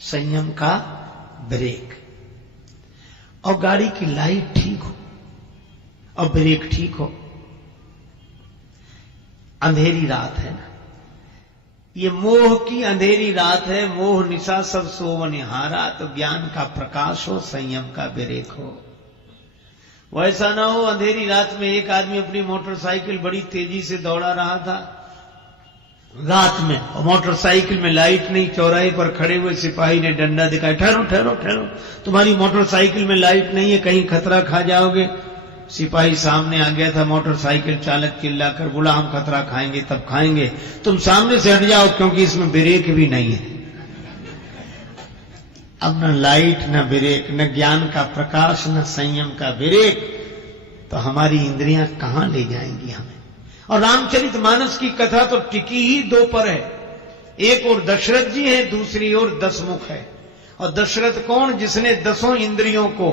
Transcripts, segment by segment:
संयम का ब्रेक। और गाड़ी की लाइट ठीक हो और ब्रेक ठीक हो। अंधेरी रात है ना, ये मोह की अंधेरी रात है, मोह निशा सब सोवनिहारा, तो ज्ञान का प्रकाश हो, संयम का ब्रेक हो। वैसा ना हो अंधेरी रात में एक आदमी अपनी मोटरसाइकिल बड़ी तेजी से दौड़ा रहा था रात में, और मोटरसाइकिल में लाइट नहीं, चौराहे पर खड़े हुए सिपाही ने डंडा दिखाया, ठहरो ठहरो ठहरो, तुम्हारी मोटरसाइकिल में लाइट नहीं है, कहीं खतरा खा जाओगे। सिपाही सामने आ गया था, मोटरसाइकिल चालक चिल्लाकर बोला, हम खतरा खाएंगे तब खाएंगे, तुम सामने से हट जाओ क्योंकि इसमें ब्रेक भी नहीं है। अब न लाइट न ब्रेक, न ज्ञान का प्रकाश, न संयम का ब्रेक, तो हमारी इंद्रियां कहां ले जाएंगी हमें। और रामचरितमानस की कथा तो टिकी ही दो पर है, एक ओर दशरथ जी है, दूसरी ओर दशमुख है। और दशरथ कौन? जिसने 10 इंद्रियों को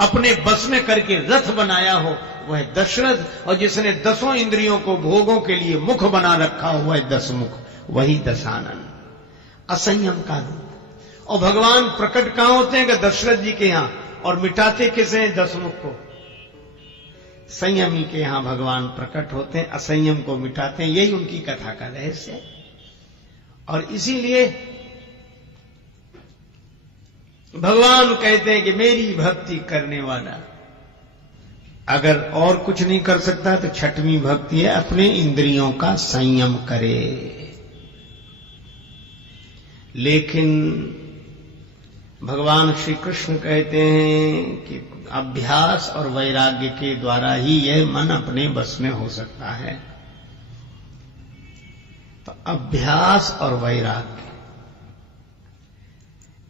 अपने बस में करके रथ बनाया हो, वह दशरथ। और जिसने 10 इंद्रियों को भोगों के लिए मुख बना रखा हो, वह दशमुख, वही दशानन, असंयम का रूप। और भगवान प्रकट कहां होते हैं? कि दशरथ जी के यहां। और मिटाते किसे हैं? दशमुख को। संयमी के यहां भगवान प्रकट होते हैं, असंयम को मिटाते हैं, यही उनकी कथा का रहस्य है। और इसीलिए भगवान कहते हैं कि मेरी भक्ति करने वाला अगर और कुछ नहीं कर सकता तो छठवीं भक्ति है, अपने इंद्रियों का संयम करे। लेकिन भगवान श्री कृष्ण कहते हैं कि अभ्यास और वैराग्य के द्वारा ही यह मन अपने बस में हो सकता है। तो अभ्यास और वैराग्य,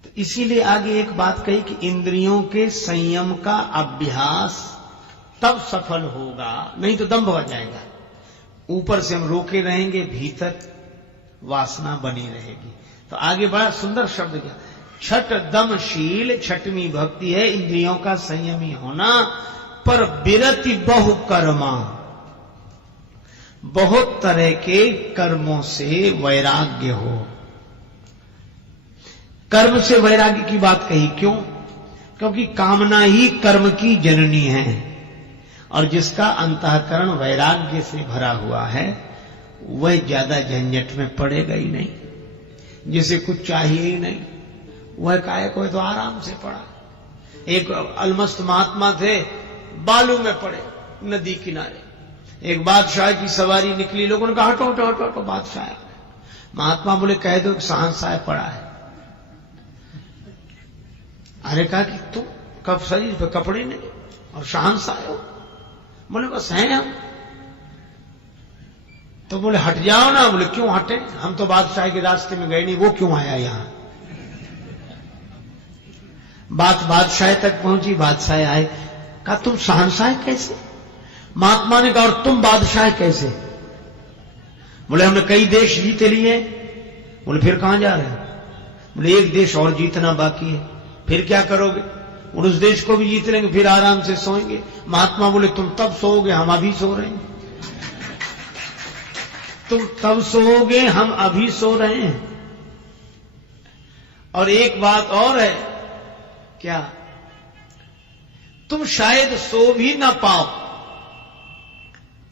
तो इसीलिए आगे एक बात कही कि इंद्रियों के संयम का अभ्यास तब सफल होगा, नहीं तो दंभ हो जाएगा। ऊपर से हम रोके रहेंगे, भीतर वासना बनी रहेगी। तो आगे बड़ा सुंदर शब्द क्या, छठ दमशील, छठवीं भक्ति है इंद्रियों का संयमी होना। पर विरति बहु कर्मा, बहुत तरह के कर्मों से वैराग्य हो। कर्म से वैराग्य की बात कही, क्यों? क्योंकि कामना ही कर्म की जननी है, और जिसका अंतःकरण वैराग्य से भरा हुआ है वह ज्यादा झंझट में पड़ेगा ही नहीं। जिसे कुछ चाहिए ही नहीं वह कायक हो तो आराम से पड़ा। एक अलमस्त महात्मा थे, बालू में पड़े नदी किनारे। एक बादशाह की सवारी निकली, लोगों ने कहा हटो हटो हटो हटो, बादशाह। महात्मा बोले कह दो कि शहंशाह पड़ा है। अरे कहा कि तुम कब शरीर पे कपड़े नहीं और शहंशाह हो? बोले बस हैं हम। तो बोले हट जाओ ना। बोले क्यों हटे, हम तो बादशाह के रास्ते में गए नहीं, वो क्यों आया यहां? बात बादशाह तक पहुंची, बादशाह आए, कहा तुम शहंशाह कैसे? महात्मा ने कहा और तुम बादशाह कैसे? बोले हमने कई देश जीते लिए। बोले फिर कहां जा रहे हैं? बोले एक देश और जीतना बाकी है। फिर क्या करोगे? और उस देश को भी जीत लेंगे, फिर आराम से सोएंगे। महात्मा बोले तुम तब सोओगे, हम अभी सो रहे हैं। तुम तब सोओगे, हम अभी सो रहे हैं। और एक बात और है, क्या? तुम शायद सो भी ना पाओ,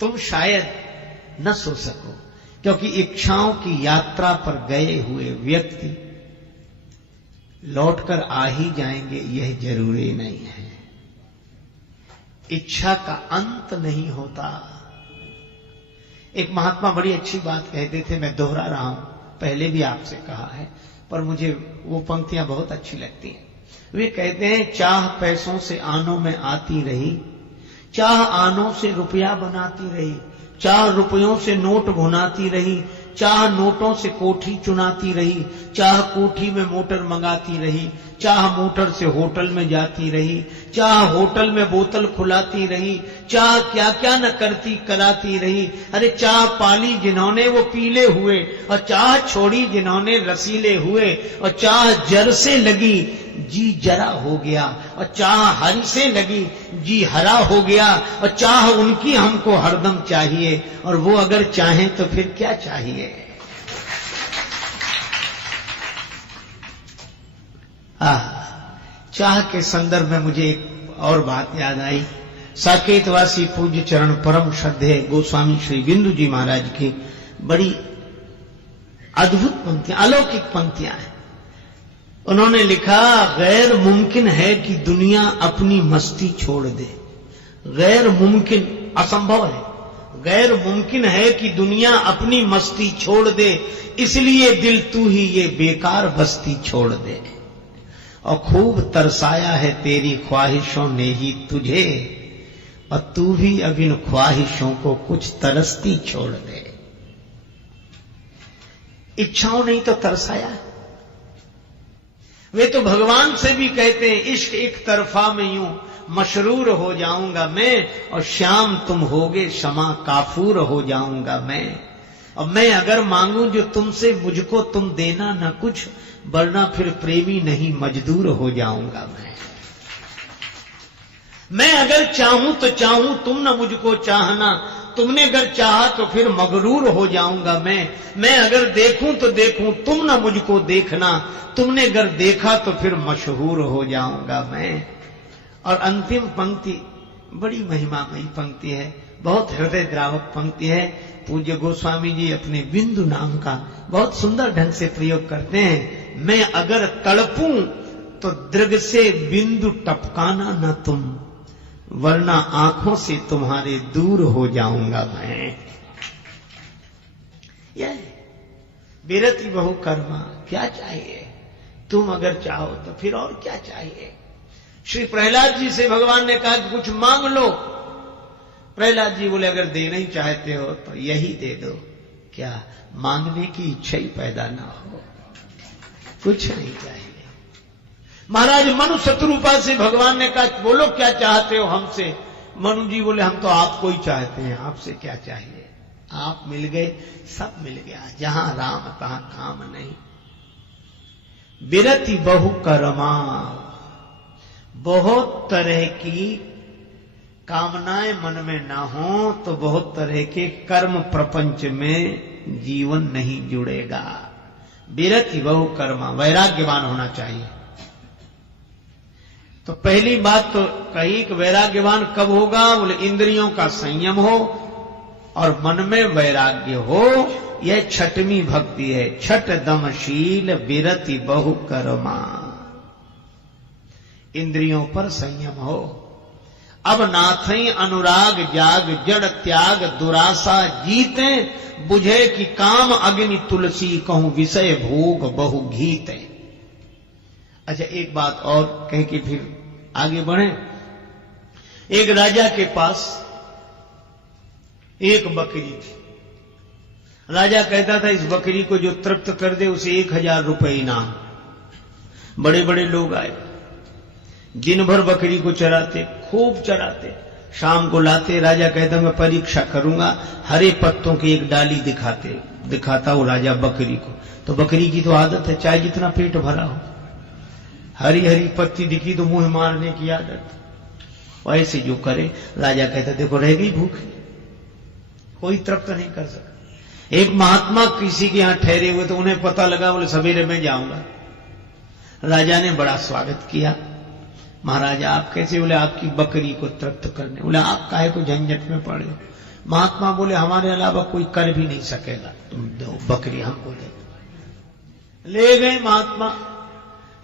तुम शायद न सो सको, क्योंकि इच्छाओं की यात्रा पर गए हुए व्यक्ति लौटकर आ ही जाएंगे, यह जरूरी नहीं है। इच्छा का अंत नहीं होता। एक महात्मा बड़ी अच्छी बात कहते थे, मैं दोहरा रहा हूं, पहले भी आपसे कहा है, पर मुझे वो पंक्तियां बहुत अच्छी लगती हैं। वे कहते हैं, चाह पैसों से आनों में आती रही, चाह आनों से रुपया बनाती रही, चाह रुपयों से नोट भुनाती रही, चाह नोटों से कोठी चुनाती रही, चाह कोठी में मोटर मंगाती रही, चाह मोटर से होटल में जाती रही, चाह होटल में बोतल खुलाती रही, चाह क्या क्या न करती कराती रही। अरे चाह पाली जिन्होंने वो पीले हुए, और चाह छोड़ी जिन्होंने रसीले हुए, और चाह जर से लगी जी जरा हो गया, और चाह हरी से लगी जी हरा हो गया, और चाह उनकी हमको हरदम चाहिए, और वो अगर चाहें तो फिर क्या चाहिए। चाह के संदर्भ में मुझे एक और बात याद आई। साकेतवासी पूज्य चरण परम श्रद्धेय गोस्वामी श्री बिंदु जी महाराज की बड़ी अद्भुत पंक्तियां, अलौकिक पंक्तियां हैं। उन्होंने लिखा, गैर मुमकिन है कि दुनिया अपनी मस्ती छोड़ दे। गैर मुमकिन, असंभव है। गैर मुमकिन है कि दुनिया अपनी मस्ती छोड़ दे, इसलिए दिल तू ही ये बेकार बस्ती छोड़ दे। और खूब तरसाया है तेरी ख्वाहिशों ने ही तुझे, और तू भी अब इन ख्वाहिशों को कुछ तरसती छोड़ दे। इच्छाओं नहीं तो तरसाया। वे तो भगवान से भी कहते हैं, इश्क एक तरफा में यूं मशरूर हो जाऊंगा मैं, और श्याम तुम होगे क्षमा काफूर हो जाऊंगा मैं। और मैं अगर मांगूं जो तुमसे, मुझको तुम देना न कुछ, वरना फिर प्रेमी नहीं मजदूर हो जाऊंगा मैं अगर चाहूं तो चाहूं, तुम न मुझको चाहना, तुमने अगर चाहा तो फिर मगरूर हो जाऊंगा मैं अगर देखूं तो देखूं, तुम न मुझको देखना, तुमने अगर देखा तो फिर मशहूर हो जाऊंगा मैं। और अंतिम पंक्ति बड़ी महिमामयी पंक्ति है, बहुत हृदय द्रावक पंक्ति है। पूज्य गोस्वामी जी अपने बिंदु नाम का बहुत सुंदर ढंग से प्रयोग करते हैं। मैं अगर तड़पूं तो दृग से बिंदु टपकाना न तुम, वरना आंखों से तुम्हारे दूर हो जाऊंगा मैं। यह बिरति बहु कर्मा, क्या चाहिए? तुम अगर चाहो तो फिर और क्या चाहिए? श्री प्रहलाद जी से भगवान ने कहा कि कुछ मांग लो। प्रहलाद जी बोले, अगर देना ही चाहते हो तो यही दे दो। क्या? मांगने की इच्छा ही पैदा ना हो, कुछ नहीं चाहिए। महाराज मनु शत्रुपा से भगवान ने कहा, बोलो क्या चाहते हो हमसे? मनु जी बोले, हम तो आपको ही चाहते हैं, आपसे क्या चाहिए? आप मिल गए, सब मिल गया। जहां राम तहां काम नहीं। बिरति बहु कर्मा, बहुत तरह की कामनाएं मन में ना हो तो बहुत तरह के कर्म प्रपंच में जीवन नहीं जुड़ेगा। बिरति बहु कर्मा, वैराग्यवान होना चाहिए। तो पहली बात तो कही कि वैराग्यवान कब होगा? बोले इंद्रियों का संयम हो और मन में वैराग्य हो। यह छठवीं भक्ति है। छठ दमशील बिरति बहु कर्मा, इंद्रियों पर संयम हो। अब नाथई अनुराग जाग, जड़ त्याग दुरासा जीते, बुझे कि काम अग्नि तुलसी, कहूं विषय भोग बहु घीते। अच्छा, एक बात और कह के फिर आगे बढ़े। एक राजा के पास एक बकरी थी। राजा कहता था, इस बकरी को जो तृप्त कर दे उसे 1000 रुपए इनाम। बड़े बड़े लोग आए, दिन भर बकरी को चराते, खूब चराते, शाम को लाते। राजा कहता, मैं परीक्षा करूंगा। हरे पत्तों की एक डाली दिखाता वो राजा बकरी को। तो बकरी की तो आदत है, चाहे जितना पेट भरा हो, हरी हरी पत्ती दिखी तो मुंह मारने की आदत। ऐसे जो करे, राजा कहता, देखो रह गई भूख, कोई तृप्त नहीं कर सका। एक महात्मा किसी के यहां ठहरे हुए तो उन्हें पता लगा, बोले सवेरे मैं जाऊंगा। राजा ने बड़ा स्वागत किया। महाराज आप कैसे? बोले आपकी बकरी को तृप्त करने। बोले आप काहे को झंझट में पड़े हो? महात्मा बोले, हमारे अलावा कोई कर भी नहीं सकेगा, तुम दो बकरी हमको दे। ले गए महात्मा,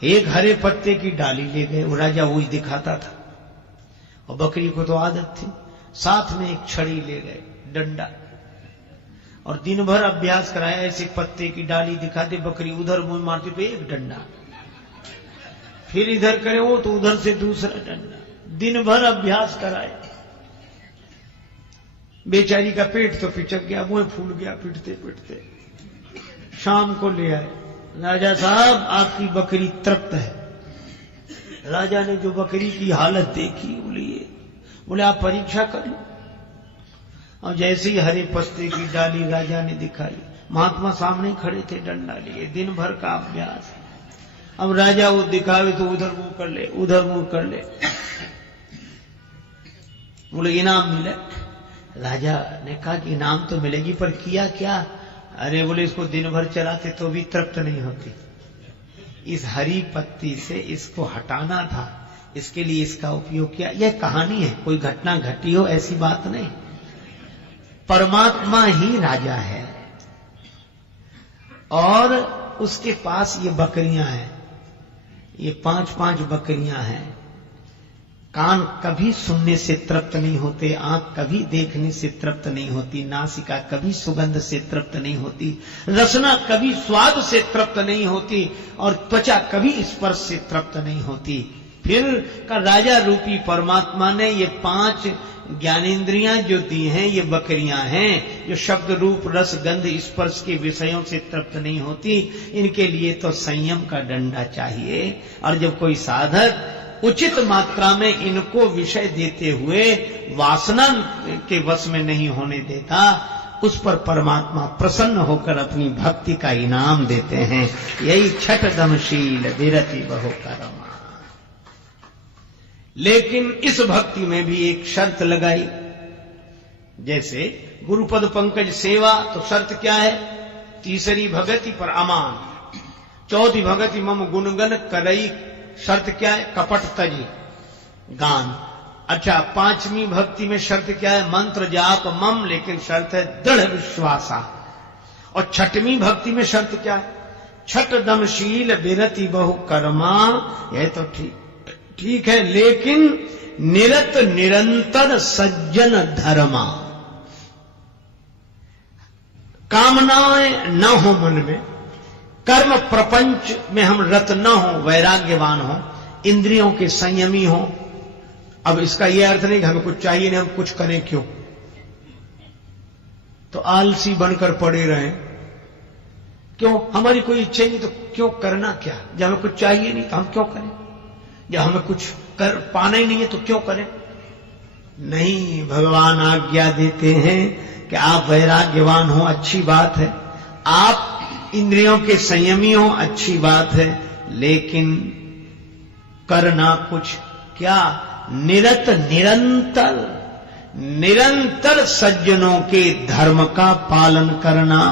एक हरे पत्ते की डाली ले गए। वो राजा वही दिखाता था, और बकरी को तो आदत थी। साथ में एक छड़ी ले गए, डंडा, और दिन भर अभ्यास कराया। ऐसे पत्ते की डाली दिखाते, बकरी उधर मुंह मारती तो एक डंडा, फिर इधर करे वो तो उधर से दूसरा डंडा। दिन भर अभ्यास कराए। बेचारी का पेट तो पिचक गया, मुंह फूल गया पिटते पिटते। शाम को ले आए, राजा साहब आपकी बकरी तृप्त है। राजा ने जो बकरी की हालत देखी, बोले आप परीक्षा कर लो। और जैसे ही हरे पत्ते की डाली राजा ने दिखाई, महात्मा सामने खड़े थे डंडा लिए, दिन भर का अभ्यास। अब राजा वो दिखावे तो उधर मुंह कर ले, उधर मुंह कर ले। बोले इनाम मिले। राजा ने कहा कि इनाम तो मिलेगी, पर किया क्या? अरे बोले इसको दिन भर चलाते तो भी तृप्त नहीं होती, इस हरी पत्ती से इसको हटाना था, इसके लिए इसका उपयोग किया। यह कहानी है, कोई घटना घटी हो ऐसी बात नहीं। परमात्मा ही राजा है और उसके पास ये बकरियां हैं, ये 5-5 बकरियां हैं। कान कभी सुनने से तृप्त नहीं होते, आंख कभी देखने से तृप्त नहीं होती, नासिका कभी सुगंध से तृप्त नहीं होती, रसना कभी स्वाद से तृप्त नहीं होती और त्वचा कभी स्पर्श से तृप्त नहीं होती। फिर का राजा रूपी परमात्मा ने ये 5 ज्ञानेंद्रियां जो दी हैं, ये बकरियां हैं जो शब्द रूप रस गंध स्पर्श के विषयों से तृप्त नहीं होती। इनके लिए तो संयम का डंडा चाहिए और जब कोई साधक उचित मात्रा में इनको विषय देते हुए वासना के वश में नहीं होने देता, उस पर परमात्मा प्रसन्न होकर अपनी भक्ति का इनाम देते हैं। यही छठ दमशील विरति बहु करमा। लेकिन इस भक्ति में भी एक शर्त लगाई। जैसे गुरुपद पंकज सेवा, तो शर्त क्या है? तीसरी भगति पर अमान, चौथी भगति मम गुणगन करई, शर्त क्या है? कपट तजी गान। अच्छा, 5वीं भक्ति में शर्त क्या है? मंत्र जाप मम, लेकिन शर्त है दृढ़ विश्वासा। और 6वीं भक्ति में शर्त क्या है? छठ दमशील विरति बहु कर्मा। यह तो ठीक है, लेकिन निरत निरंतर सज्जन धर्मा। कामनाएं न हो मन में, कर्म प्रपंच में हम रत न हो, वैराग्यवान हो, इंद्रियों के संयमी हो। अब इसका यह अर्थ नहीं कि हमें कुछ चाहिए नहीं, हम कुछ करें क्यों? तो आलसी बनकर पड़े रहें क्यों? हमारी कोई इच्छा नहीं तो क्यों करना क्या? जब हमें कुछ चाहिए नहीं तो हम क्यों करें? जब हमें कुछ कर पाना ही नहीं है तो क्यों करें? नहीं, भगवान आज्ञा देते हैं कि आप वैराग्यवान हो, अच्छी बात है, आप इंद्रियों के संयमी हो, अच्छी बात है, लेकिन करना कुछ क्या? निरत निरंतर सज्जनों के धर्म का पालन करना।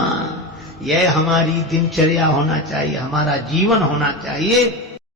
यह हमारी दिनचर्या होना चाहिए, हमारा जीवन होना चाहिए।